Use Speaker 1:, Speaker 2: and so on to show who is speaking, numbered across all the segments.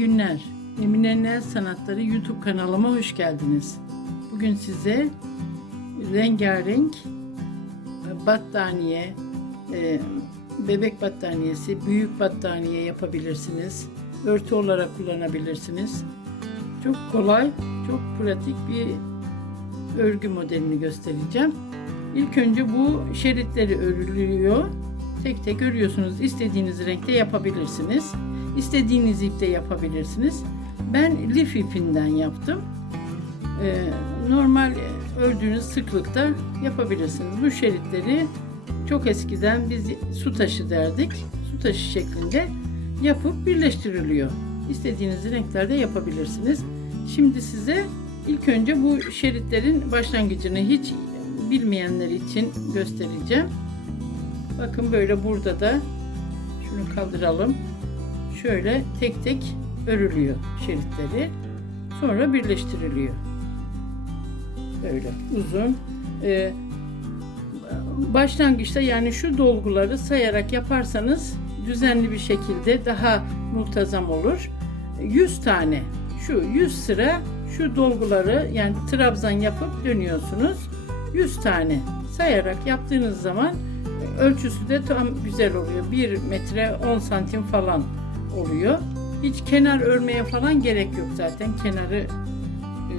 Speaker 1: günler. Emine El Sanatları YouTube kanalıma hoş geldiniz. Bugün size rengarenk battaniye, e, bebek battaniyesi, büyük battaniye yapabilirsiniz. Örtü olarak kullanabilirsiniz. Çok kolay, çok pratik bir örgü modelini göstereceğim. İlk önce bu şeritleri örülüyor. Tek tek örüyorsunuz. İstediğiniz renkte yapabilirsiniz. İstediğiniz ipte yapabilirsiniz. Ben lif ipinden yaptım. Ee, normal ördüğünüz sıklıkta yapabilirsiniz. Bu şeritleri çok eskiden biz su taşı derdik. Su taşı şeklinde yapıp birleştiriliyor. İstediğiniz renklerde yapabilirsiniz. Şimdi size ilk önce bu şeritlerin başlangıcını hiç bilmeyenler için göstereceğim. Bakın böyle burada da şunu kaldıralım. Şöyle tek tek örülüyor şeritleri. Sonra birleştiriliyor. Böyle uzun. Ee, başlangıçta yani şu dolguları sayarak yaparsanız düzenli bir şekilde daha muntazam olur. 100 tane şu 100 sıra şu dolguları yani trabzan yapıp dönüyorsunuz. 100 tane sayarak yaptığınız zaman ölçüsü de tam güzel oluyor. 1 metre 10 santim falan oluyor. Hiç kenar örmeye falan gerek yok zaten. Kenarı e,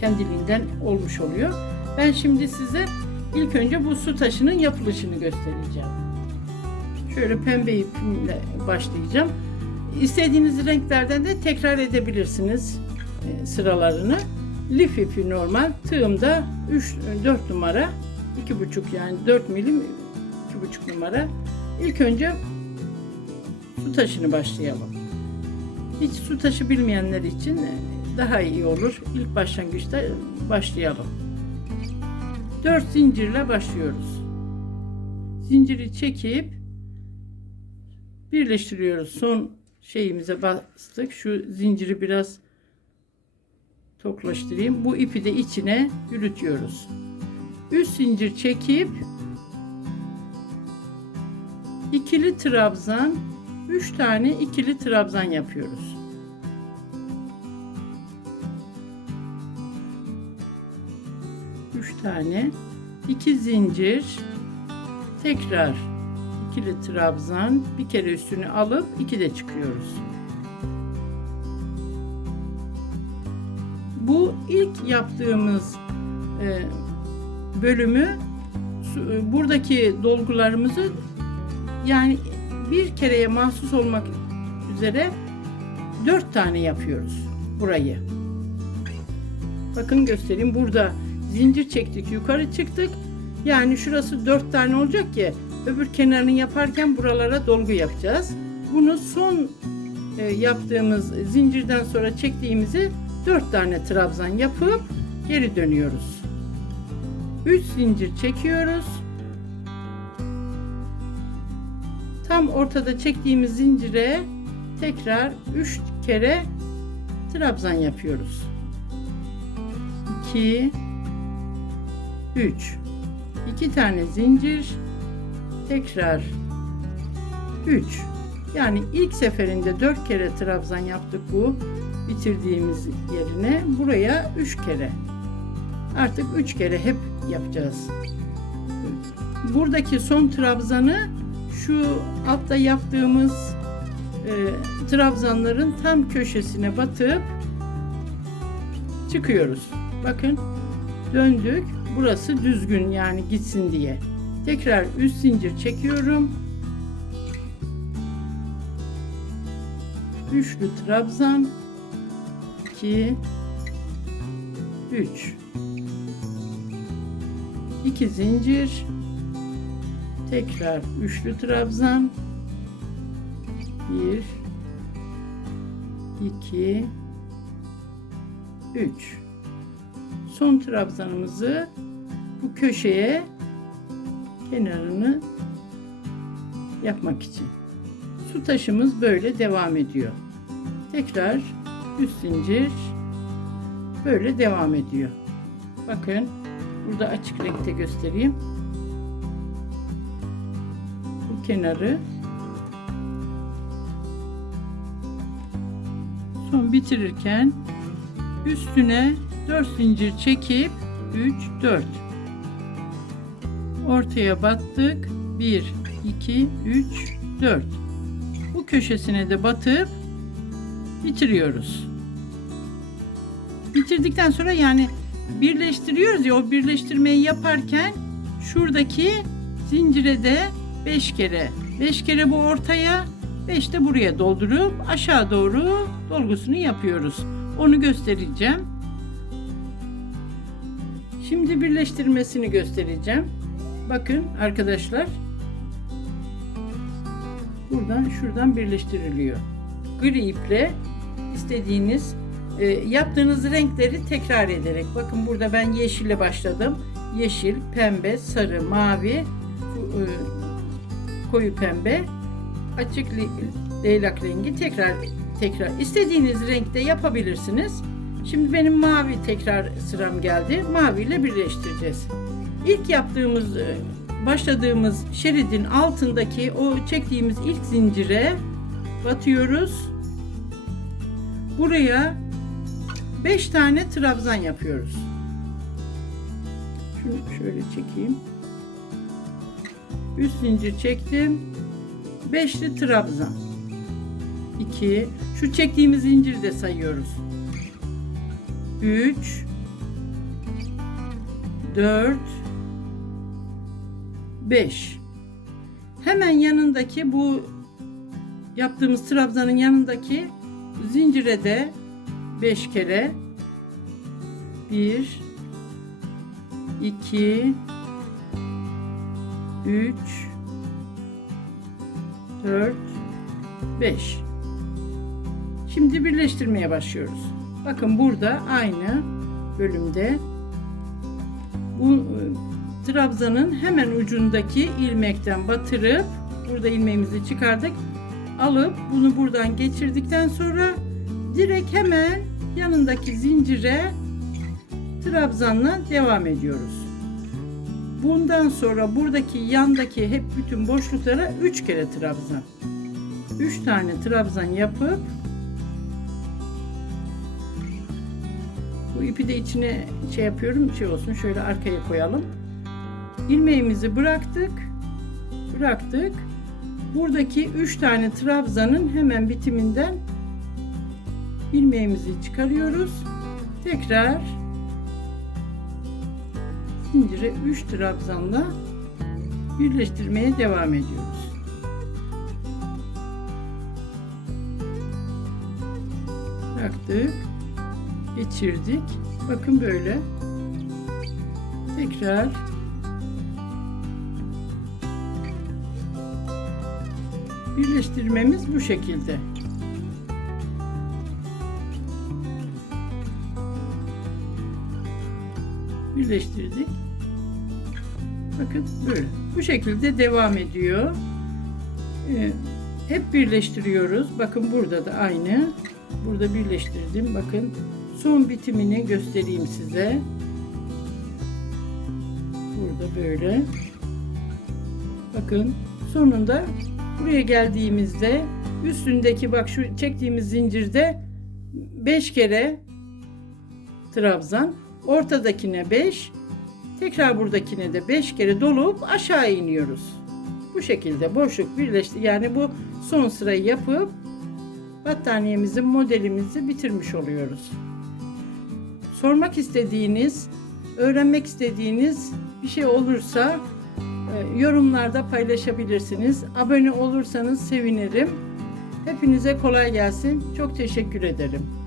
Speaker 1: kendiliğinden olmuş oluyor. Ben şimdi size ilk önce bu su taşının yapılışını göstereceğim. Şöyle pembe ipimle başlayacağım. İstediğiniz renklerden de tekrar edebilirsiniz e, sıralarını. Lif ipi normal. Tığımda 3 4 numara 2,5 yani 4 milim 2,5 numara. İlk önce taşını başlayalım. Hiç su taşı bilmeyenler için daha iyi olur. İlk başlangıçta başlayalım. 4 zincirle başlıyoruz. Zinciri çekip birleştiriyoruz. Son şeyimize bastık. Şu zinciri biraz toklaştırayım. Bu ipi de içine yürütüyoruz. Üst zincir çekip ikili trabzan 3 tane ikili trabzan yapıyoruz. Üç tane iki zincir tekrar ikili trabzan bir kere üstünü alıp iki de çıkıyoruz. Bu ilk yaptığımız e, bölümü su- buradaki dolgularımızı yani bir kereye mahsus olmak üzere dört tane yapıyoruz burayı. Bakın göstereyim. Burada zincir çektik, yukarı çıktık. Yani şurası dört tane olacak ki öbür kenarını yaparken buralara dolgu yapacağız. Bunu son e, yaptığımız zincirden sonra çektiğimizi dört tane trabzan yapıp geri dönüyoruz. 3 zincir çekiyoruz. Tam ortada çektiğimiz zincire tekrar 3 kere trabzan yapıyoruz. 2 3 2 tane zincir tekrar 3 yani ilk seferinde 4 kere trabzan yaptık bu bitirdiğimiz yerine buraya 3 kere artık 3 kere hep yapacağız. Buradaki son trabzanı şu altta yaptığımız e, trabzanların tam köşesine batıp çıkıyoruz. Bakın döndük. Burası düzgün yani gitsin diye. Tekrar üst zincir çekiyorum. Üçlü trabzan 2 3 2 zincir tekrar üçlü trabzan. 1 2 3 son trabzanımızı bu köşeye kenarını yapmak için. Su taşımız böyle devam ediyor. Tekrar üst zincir böyle devam ediyor. Bakın burada açık renkte göstereyim kenarı. Son bitirirken üstüne 4 zincir çekip 3 4 ortaya battık. 1 2 3 4 bu köşesine de batıp bitiriyoruz. Bitirdikten sonra yani birleştiriyoruz ya o birleştirmeyi yaparken şuradaki zincire de 5 kere 5 kere bu ortaya 5 de buraya doldurup aşağı doğru dolgusunu yapıyoruz. Onu göstereceğim. Şimdi birleştirmesini göstereceğim. Bakın arkadaşlar. Buradan şuradan birleştiriliyor. Gri iple istediğiniz e, yaptığınız renkleri tekrar ederek. Bakın burada ben yeşille başladım. Yeşil, pembe, sarı, mavi, e, koyu pembe, açık leylak rengi tekrar tekrar istediğiniz renkte yapabilirsiniz. Şimdi benim mavi tekrar sıram geldi. Mavi ile birleştireceğiz. İlk yaptığımız e, başladığımız şeridin altındaki o çektiğimiz ilk zincire batıyoruz. Buraya 5 tane trabzan yapıyoruz. Şunu şöyle çekeyim. Üst zincir çektim. Beşli trabzan. 2 şu çektiğimiz zinciri de sayıyoruz. 3 4 5 Hemen yanındaki bu yaptığımız trabzanın yanındaki zincire de 5 kere 1 2 3 4 5 Şimdi birleştirmeye başlıyoruz. Bakın burada aynı bölümde bu e, trabzanın hemen ucundaki ilmekten batırıp burada ilmeğimizi çıkardık. Alıp bunu buradan geçirdikten sonra direkt hemen yanındaki zincire trabzanla devam ediyoruz. Bundan sonra buradaki yandaki hep bütün boşluklara 3 kere trabzan. 3 tane trabzan yapıp bu ipi de içine şey yapıyorum şey olsun şöyle arkaya koyalım. İlmeğimizi bıraktık. Bıraktık. Buradaki 3 tane trabzanın hemen bitiminden ilmeğimizi çıkarıyoruz. Tekrar zincire 3 trabzanla birleştirmeye devam ediyoruz. Bıraktık. Geçirdik. Bakın böyle. Tekrar birleştirmemiz bu şekilde. Birleştirdik. Bakın böyle. Bu şekilde devam ediyor. Ee, hep birleştiriyoruz. Bakın burada da aynı. Burada birleştirdim. Bakın son bitimini göstereyim size. Burada böyle. Bakın sonunda buraya geldiğimizde üstündeki bak şu çektiğimiz zincirde 5 kere trabzan ortadakine 5 tekrar buradakine de 5 kere dolup aşağı iniyoruz. Bu şekilde boşluk birleşti. Yani bu son sırayı yapıp battaniyemizin modelimizi bitirmiş oluyoruz. Sormak istediğiniz, öğrenmek istediğiniz bir şey olursa e, yorumlarda paylaşabilirsiniz. Abone olursanız sevinirim. Hepinize kolay gelsin. Çok teşekkür ederim.